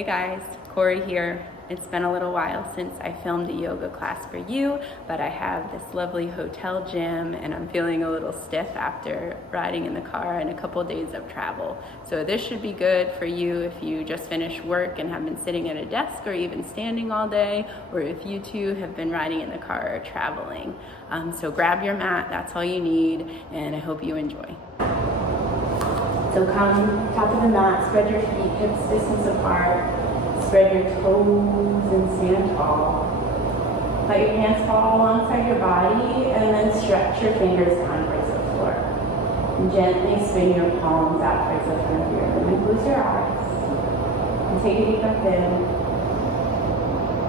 Hey guys, Cori here. It's been a little while since I filmed a yoga class for you, but I have this lovely hotel gym and I'm feeling a little stiff after riding in the car and a couple days of travel. So this should be good for you if you just finished work and have been sitting at a desk or even standing all day, or if you too have been riding in the car or traveling. So grab your mat, that's all you need, and I hope you enjoy. So come top of the mat, spread your feet hips distance apart. Spread your toes and stand tall. Let your hands fall alongside your body and then stretch your fingers down towards the floor. And gently spin your palms out towards the front of your room and close your eyes. And take a deep breath in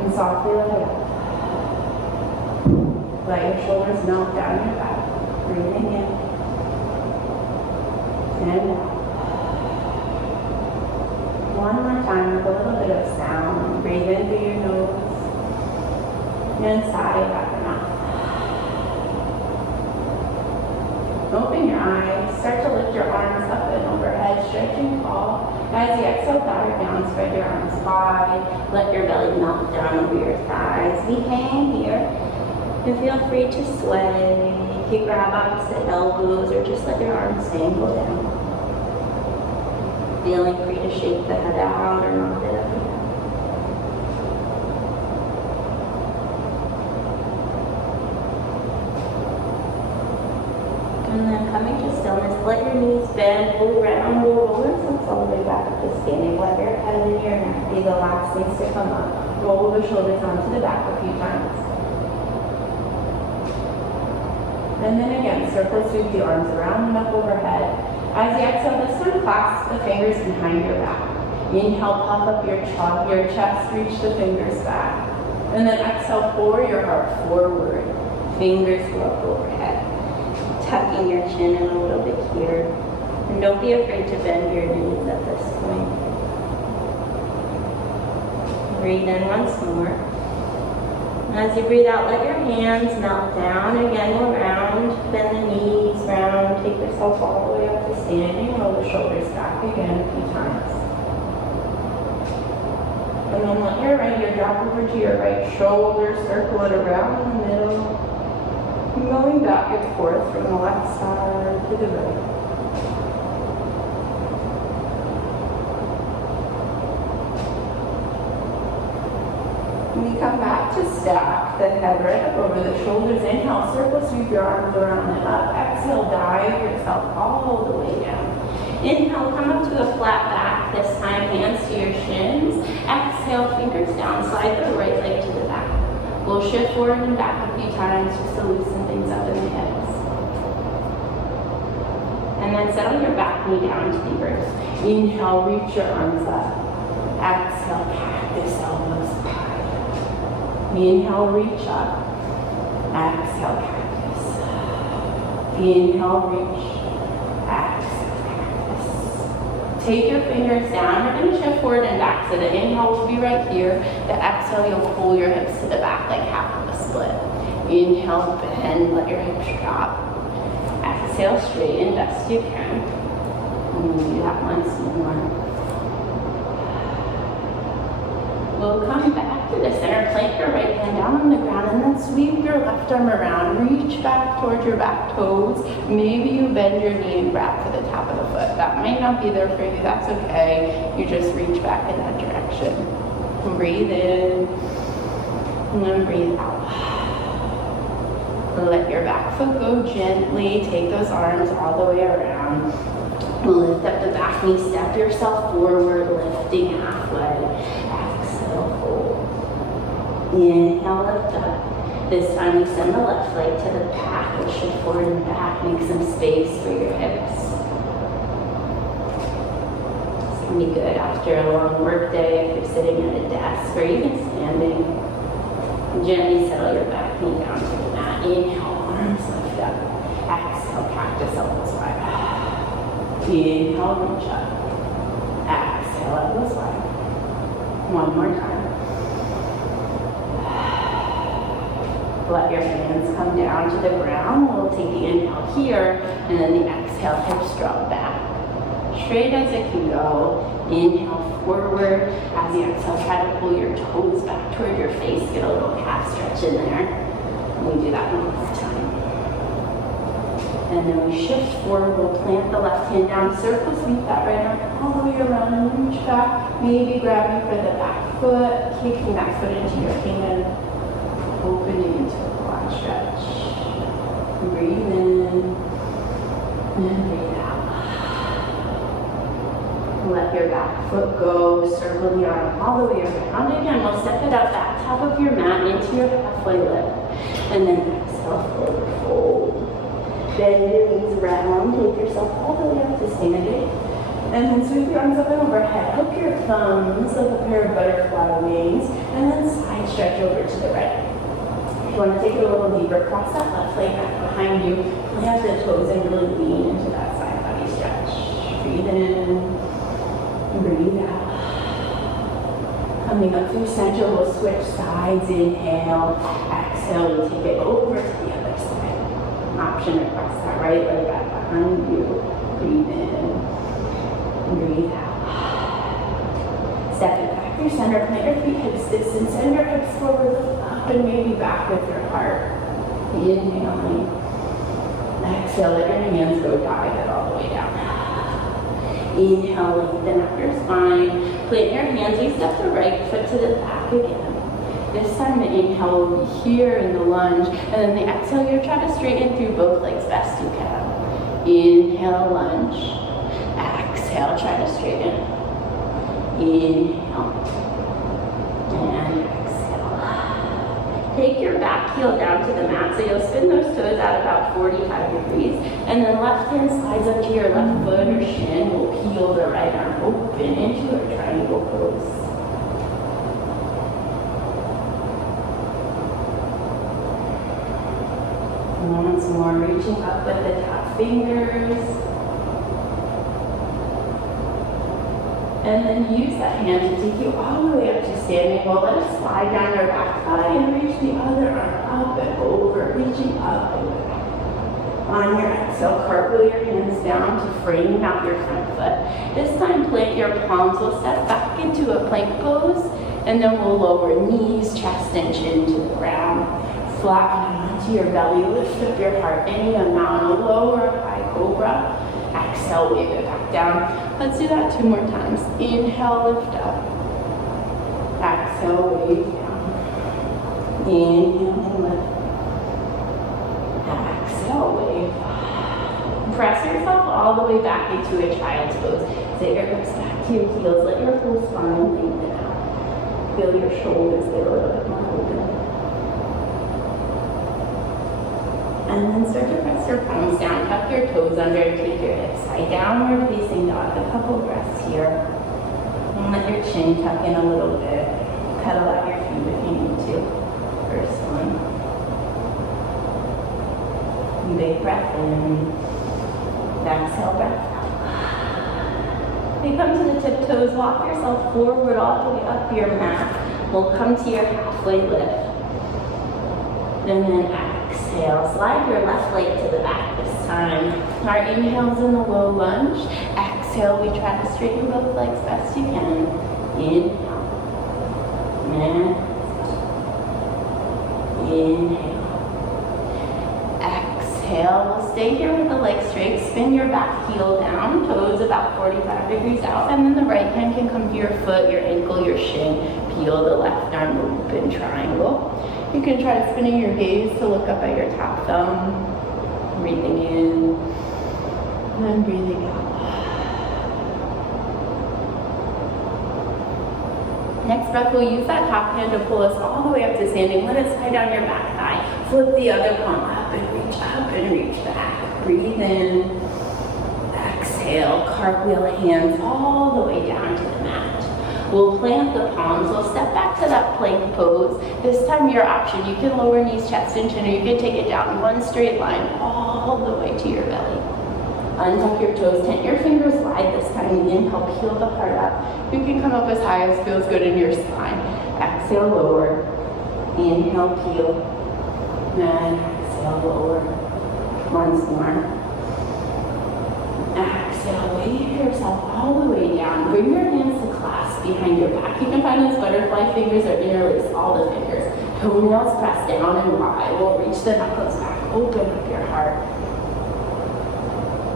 and softly let it out. Let your shoulders melt down your back. Breathing in and out. One more time with a little bit of sound. Breathe in through your nose and sigh out your mouth. Open your eyes. Start to lift your arms up and overhead, stretching tall. As you exhale, bow down, spread your arms wide. Let your belly melt down over your thighs. We hang here and feel free to sway. You can grab opposite elbows or just let your arms dangle down. Feeling free to shake the head out or nod it up and down. And then coming to stillness, let your knees bend, roll around, roll yourself all the way back up to standing. Let your head and your neck be the last things to come up. Roll the shoulders onto the back a few times. And then again, circle sweep the arms around and up overhead. As you exhale, this time clasp the fingers behind your back. Inhale, puff up your chest, reach the fingers back. And then exhale, pour your heart forward. Fingers go up overhead. Tucking your chin in a little bit here. And don't be afraid to bend your knees at this point. Breathe in once more. As you breathe out, let your hands melt down. Again, go round, bend the knees round, take yourself all the way up to standing, roll the shoulders back again a few times. And then let your right ear drop over to your right shoulder, circle it around in the middle, and going back and forth from the left side to the right. When you come back to stack the head right up over the shoulders, inhale, circle, sweep your arms around and up. Exhale, dive yourself all the way down. Inhale, come up to a flat back. This time, hands to your shins. Exhale, fingers down. Slide the right leg to the back. We'll shift forward and back a few times just to loosen things up in the hips. And then settle your back knee down to the earth. Inhale, reach your arms up. Exhale, cactus elbows back. Inhale, reach up. Exhale, cactus. Inhale, reach. Exhale, cactus. Take your fingers down. We're going to shift forward and back. So the inhale will be right here. The exhale, you'll pull your hips to the back like half of a split. Inhale, bend, let your hips drop. Exhale, straighten best you can. And do that once more. We'll come back to the center, plank your right hand down on the ground, and then sweep your left arm around. Reach back towards your back toes. Maybe you bend your knee and grab for the top of the foot. That might not be there for you, that's okay. You just reach back in that direction. Breathe in, and then breathe out. Let your back foot go gently. Take those arms all the way around. Lift up the back knee, step yourself forward, lifting halfway. Inhale, lift up. This time we send the left leg to the back. We'll shift forward and back. Make some space for your hips. This can be good after a long work day if you're sitting at a desk or even standing. Gently settle your back knee down to the mat. Inhale, arms lift up. Exhale, cactus elbows wide. Inhale, reach up. Exhale, elbows wide. One more time. Let your hands come down to the ground. We'll take the inhale here, and then the exhale, hips drop back. straight as it can go. Inhale forward. As you exhale, try to pull your toes back toward your face. Get a little calf stretch in there. And we do that one more time. And then we shift forward. We'll plant the left hand down. Circle sweep that right arm all the way around and reach back. Maybe grabbing for the back foot. Kicking that foot into your hand. Opening into a quad stretch. Breathe in. And breathe out. Let your back foot go. Circle the arm all the way around. Again, we'll step it up back top of your mat into your halfway lift. And then exhale, forward fold. Bend your knees around. Take yourself all the way up to standing. And then sweep your arms up and overhead. Hook your thumbs like a pair of butterfly wings. And then side stretch over to the right. If you want to take it a little deeper, cross that left leg back behind you. Plant the toes and really lean into that side body stretch. Breathe in. Breathe out. Coming up through center, we'll switch sides. Inhale. Exhale, we take it over to the other side. Option to cross that right leg back behind you. Breathe in. Breathe out. Step it back through center. Plant your feet hips distance. Send your hips forward. Lift up and maybe back with your heart. Inhaling. Exhale, let your hands go dive all the way down. Inhale, lengthen up your spine. Plant your hands, you step the right foot to the back again. This time the inhale will be here in the lunge, and then the exhale, you'll try to straighten through both legs best you can. Inhale, lunge. Exhale, try to straighten. Inhale. And exhale. Take your back heel down to the mat, so you'll spin those toes out about 45 degrees. And then left hand slides up to your left foot or shin. We'll peel the right arm open into a triangle pose. Once more, reaching up with the top fingers. And then use that hand to take you all the way up to standing. We'll let it slide down your back thigh and reach the other arm up and over, reaching up and back. On your exhale, cartwheel your hands down to frame out your front foot. This time, plant your palms. We'll step back into a plank pose, and then we'll lower knees, chest, and chin to the ground. Flatten onto your belly. Lift up your heart any amount. Lower high cobra. Exhale, wave it back down. Let's do that 2 more times. Inhale, lift up. Exhale, wave down. Inhale and lift. Exhale, wave. Press yourself all the way back into a child's pose. Sit your hips back to your heels. Let your whole spine lengthen out. Feel your shoulders get a little bit more open. And then start to press your palms down, tuck your toes under, and take your hips high. Downward facing dog, a couple breaths here. And let your chin tuck in a little bit. Pedal out your feet if you need to. First one. Big breath in. Exhale, breath out. When you come to the tiptoes, walk yourself forward all the way up your mat. We'll come to your halfway lift. And then exhale, slide your left leg to the back this time. Our inhale's in the low lunge. Exhale, we try to straighten both legs best you can. Inhale. And inhale. Exhale. We'll stay here with the legs straight. Spin your back heel down, toes about 45 degrees out. And then the right hand can come to your foot, your ankle, your shin. Peel the left arm open, triangle. You can try spinning your gaze to look up at your top thumb. Breathing in, and breathing out. Next breath, we'll use that top hand to pull us all the way up to standing. Let it slide down your back thigh. Flip the other palm up and reach back. Breathe in. Exhale, cartwheel hands all the way down to the mat. We'll plant the palms. We'll step back to that plank pose. This time, your option. You can lower knees, chest, and chin, or you can take it down one straight line all the way to your belly. Untuck your toes, tent your fingers wide this time. Inhale, peel the heart up. You can come up as high as feels good in your spine. Exhale, lower. Inhale, peel. And exhale, lower. Once more. Exhale. Exhale, weight yourself all the way down. Bring your hands to clasp behind your back. You can find those butterfly fingers or interlace all the fingers. Toenails press down and wide. We'll reach the knuckles back. Open up your heart.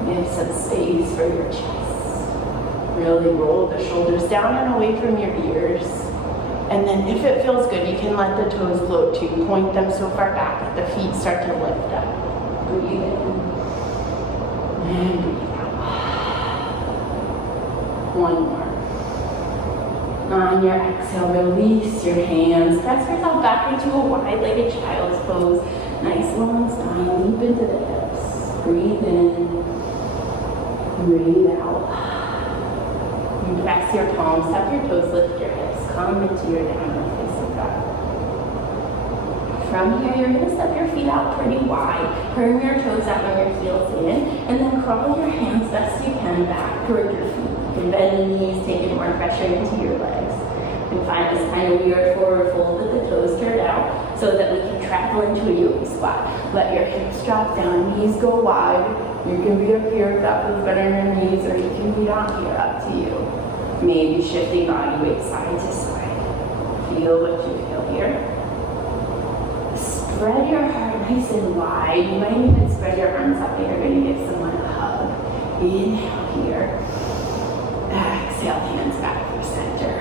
Give some space for your chest. Really roll the shoulders down and away from your ears. And then if it feels good, you can let the toes float too. Point them so far back that the feet start to lift up. Breathe in. And breathe out. One more. On your exhale, release your hands. Press yourself back into a wide-legged child's pose. Nice long spine, deep into the hips. Breathe in. Breathe out. You press your palms, tap your toes, lift your hips. Come into your downward facing dog. From here, you're going to step your feet out pretty wide. Turn your toes out on your heels in, and then crawl your hands best you can back toward your feet. You can bend the knees, taking more pressure into your legs. You can find this kind of weird forward fold with the toes turned out so that we can travel into a yogi squat. Let your hips drop down, knees go wide. You can be up here if that feels better in your knees, or you can be down here, up to you. Maybe shifting body weight side to side. Feel what you feel here. Spread your heart nice and wide. You might even spread your arms up and you're going to give someone a hug. Inhale here. Exhale, hands back for center.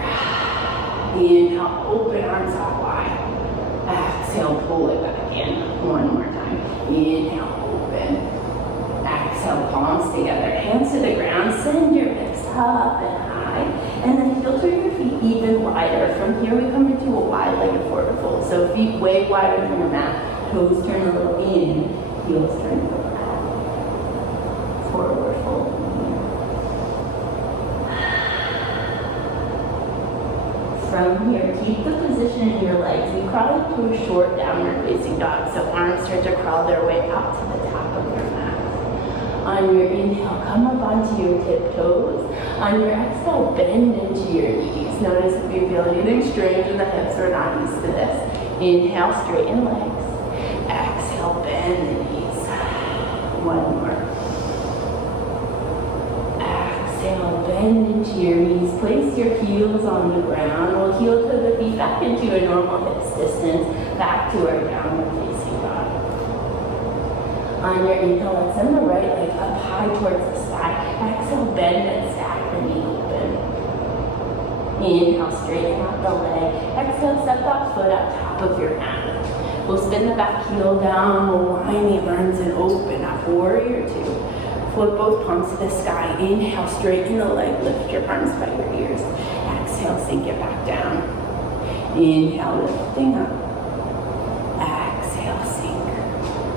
Inhale, open arms out wide. Exhale, pull it back in. One more time. Inhale, open. Exhale, palms together. Hands to the ground. Send your hips up and high. And then filter your feet even wider. From here, we come into a wide-legged forward fold. So feet way wider than your mat. Toes turn a little in. Heels turn a little out. Forward fold. From here, keep the position in your legs. We crawl into a short downward facing dog, so arms start to crawl their way out to the top of your mat. On your inhale, come up onto your tiptoes. On your exhale, bend into your knees. Notice if you feel anything strange in the hips, we're not used to this. Inhale, straighten legs. Exhale, bend the knees. One more. Exhale, bend into your knees. Place your heels on the ground. We'll heel to the feet back into a normal hips distance. Back to our downward facing dog. On your inhale, let's send the right leg up high towards the sky. Exhale, bend and stack the knee open. Inhale, straighten out the leg. Exhale, step that foot up top of your mat. We'll spin the back heel down. We'll wind the arms and open up. Warrior two. Flip both palms to the sky. Inhale, straighten the leg. Lift your arms by your ears. Exhale, sink it back down. Inhale, lifting up. Exhale, sink.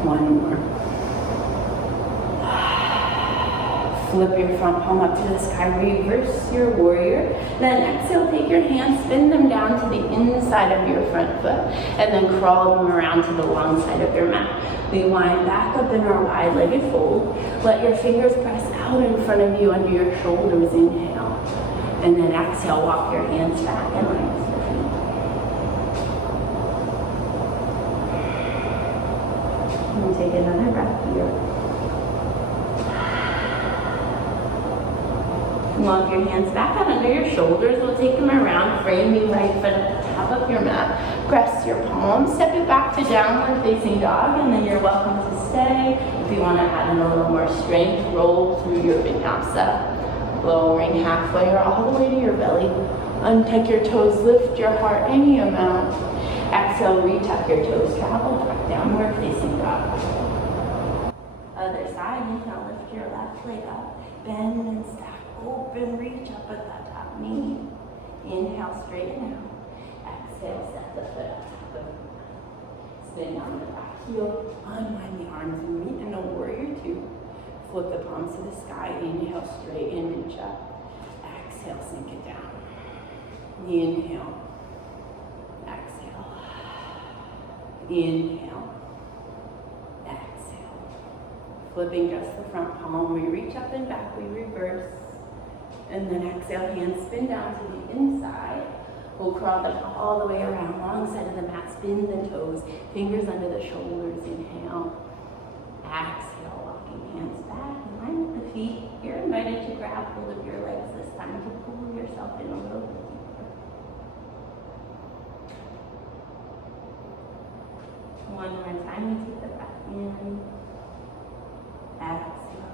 One more. Flip your front palm up to the sky, reverse your warrior. Then exhale, take your hands, spin them down to the inside of your front foot, and then crawl them around to the long side of your mat. We wind back up in our wide-legged fold. Let your fingers press out in front of you under your shoulders, inhale. And then exhale, walk your hands back and line your feet. And take another breath here. Walk your hands back out under your shoulders. We'll take them around, framing right foot at the top of your mat. Press your palms, step it back to downward facing dog, and then you're welcome to stay. If you want to add in a little more strength, roll through your vinyasa. Lowering halfway or all the way to your belly. Untuck your toes, lift your heart any amount. Exhale, retuck your toes, travel back downward facing dog. Other side, inhale, lift your left leg up, bend and stack. Open, reach up at that top knee. Inhale, straighten out. Exhale, step the foot up top of the mat. Spin down the back heel. Unwind the arms and meet in a warrior two. Flip the palms to the sky. Inhale, straighten, reach up. Exhale, sink it down. Inhale. Exhale. Inhale. Exhale. Flipping just the front palm. We reach up and back. We reverse. And then exhale, hands spin down to the inside. We'll crawl them all the way around, long side of the mat, spin the toes, fingers under the shoulders, inhale. Exhale, walking hands back, in line with the feet, you're invited to grab hold of your legs this time to pull yourself in a little bit deeper. One more time, you take the breath in. Exhale.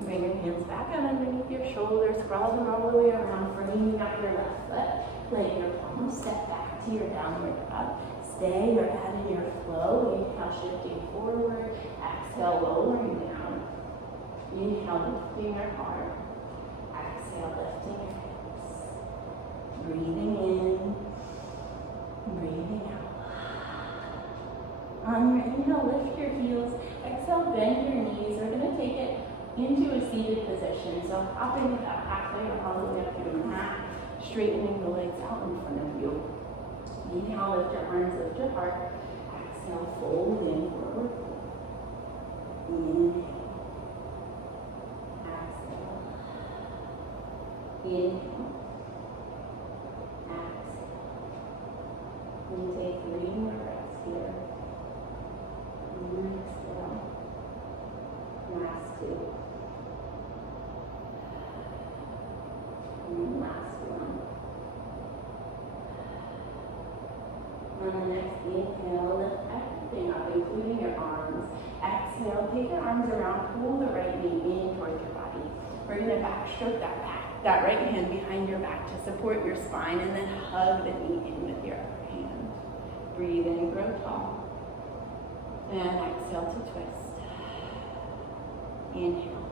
Bring your hands back out underneath your shoulders, scroll them all the way around, framing up your left foot. Let your palms step back to your downward dog. Stay or add in your flow. Inhale, shifting forward. Exhale, lowering down. Inhale, lifting your heart. Exhale, lifting your hips. Breathing in. Breathing out. On your inhale, lift your heels. Exhale, bend your knees. We're going to take it into a seated position. So hopping about halfway or all the way up to the mat, straightening the legs out in front of you. Inhale, lift your arms, lift your heart. Exhale, fold in forward. Inhale. Exhale. Inhale. Exhale. You take 3 more breaths here. Exhale. Last 2. And last one. On the next inhale, lift everything up, including your arms. Exhale, take your arms around, pull the right knee in towards your body. We're going to backstroke that right hand behind your back to support your spine, and then hug the knee in with your upper hand. Breathe in, grow tall. And exhale to twist. Inhale.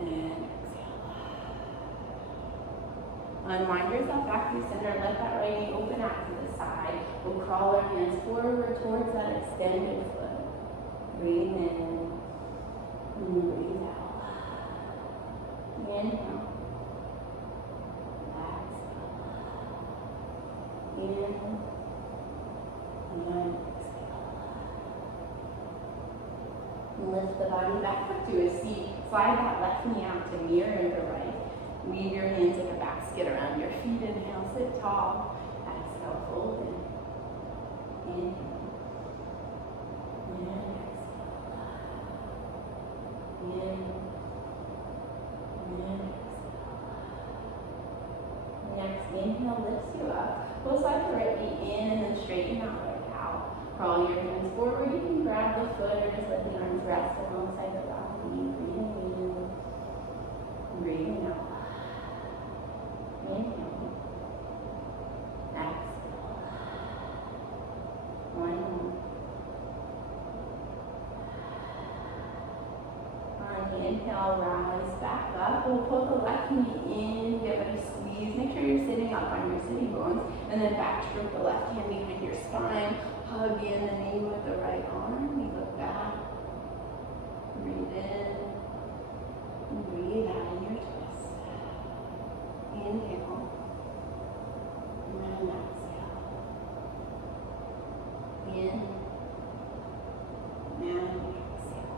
And unwind yourself back to center. Let that right knee open out to the side. We'll crawl our hands forward towards that extended foot. Breathe in. And breathe out. Inhale. Exhale. In. And exhale. Lift the body back up to a seat. Slide that left knee out to mirror the right. Weave your hands like a basket around your feet. Inhale, sit tall. Exhale, fold in. Inhale. And exhale. In. And exhale. Next inhale lifts you up. We'll slide the right knee in and then straighten out like cow. Crawl your hands forward. You can grab the foot or just let the arms rest alongside the body. Breathing in. Breathing out. Inhale. Exhale. One more. On the inhale, rise back up. We'll pull the left knee in, give it a squeeze. Make sure you're sitting up on your sitting bones. And then backstroke the left hand behind your spine. Hug in the knee with the right arm. You look back. Breathe in. And breathe out in your twist. Inhale. And exhale. In. And exhale.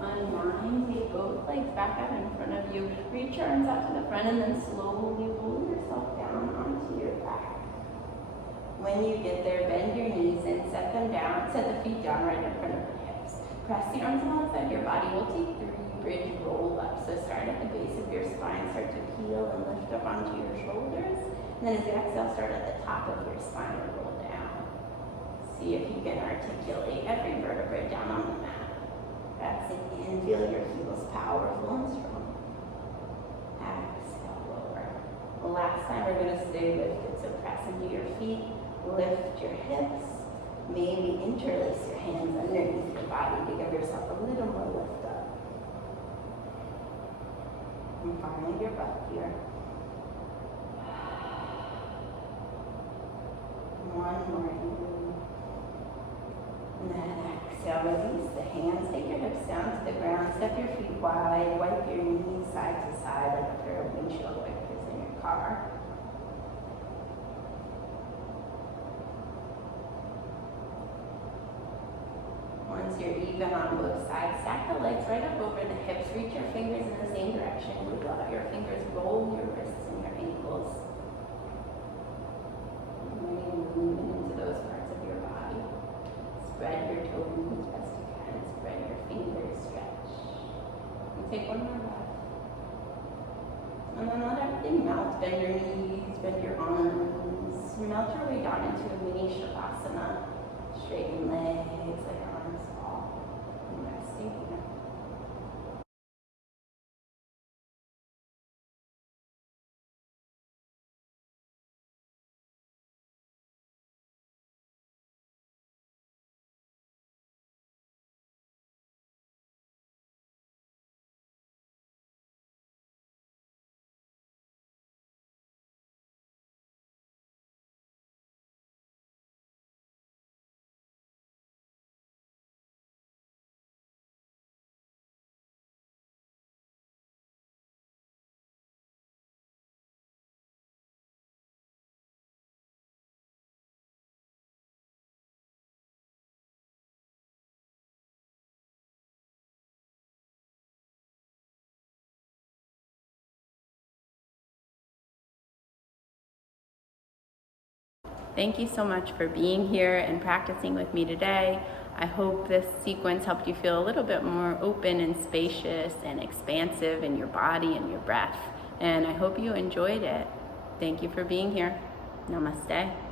Unwind. Take both legs back out in front of you. Reach your arms out to the front and then slowly roll yourself down onto your back. When you get there, bend your knees and set them down. Set the feet down right in front of the hips. Press the arms alongside your body. We'll take 3 bridge roll up. So start at the base of your spine. Start to peel and lift up onto your shoulders. And then as you exhale, start at the top of your spine and roll down. See if you can articulate every vertebrae down on the mat. Pressing in. Feel your heels powerful and strong. Exhale, lower. The last time we're going to stay lifted. So press into your feet. Lift your hips. Maybe interlace your hands underneath your body to give yourself a little more lift up. And find your breath here. One more in. And then exhale, release the hands. Take your hips down to the ground. Step your feet wide. Wipe your knees side to side like a pair of windshield wipers in your car. Once you're even on both sides, stack the legs right up over the hips. Reach your fingers in the same direction. Wiggle out your fingers. Roll your wrists and your ankles. And then move into those parts of your body. Spread your open as best you can. Spread your fingers, stretch. And take one more breath. And then let everything melt. Bend your knees, bend your arms. Melt your way down into a mini shavasana. Straighten legs, let your arms fall. And resting here. Thank you so much for being here and practicing with me today. I hope this sequence helped you feel a little bit more open and spacious and expansive in your body and your breath. And I hope you enjoyed it. Thank you for being here. Namaste.